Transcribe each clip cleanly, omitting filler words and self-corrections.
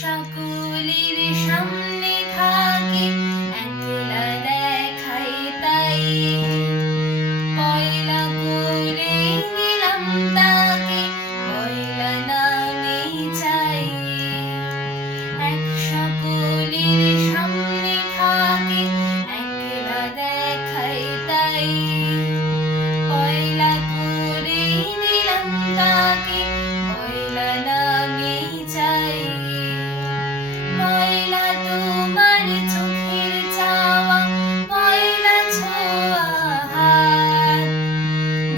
সকলের সামনে থাকে একলা দেখাই তাই পয়লা করে নিলাম তাকে পয়লা নামে চাই এক সকলের সামনে থাকে একলা দেখাই তাই পয়লা করে নিলাম তাকে পয়লা নামে চাই পয়লা তোমার চোখের চাওয়া পয়লা ছোঁয়া হাত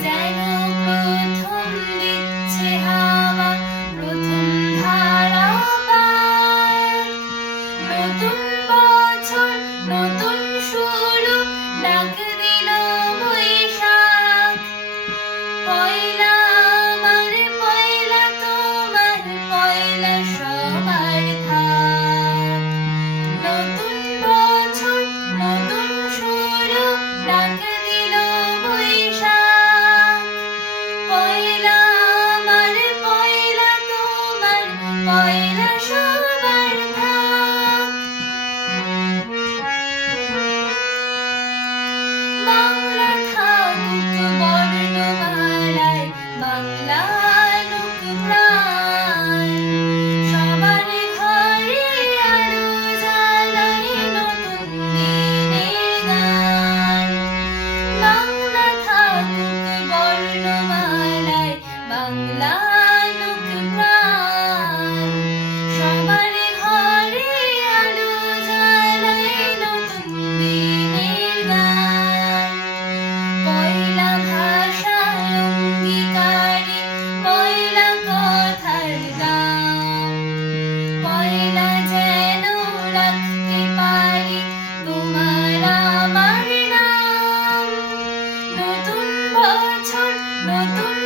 যেন প্রথম দিচ্ছে হাওয়া প্রথম ধারা পাত নতুন বছর নতুন শুরু ডাক দিল বৈশাখ পয়লা আমার পয়লা তোমার পয়লা সবার থাক নতুন বছর নতুন শুরু ডাক দিল বৈশাখ পয়লা আমার পয়লা তোমার পয়লা সবার থাক বাংলা থাকুক বর্ণমালায় বাংলা লোক প্রাণ সবার ঘরে আলো জ্বালায় নতুন দিনের গান বাংলা থাকুক বর্ণমালায় বাংলা লোক প্রাণ সবার ঘরে আলো জ্বালায় নতুন দিনের গান পয়লা ভাষার অঙ্গীকারে পয়লা কথার দাম পয়লা যেন রাখতে পারি তোমার আমার নাম নতুন বছর নতুন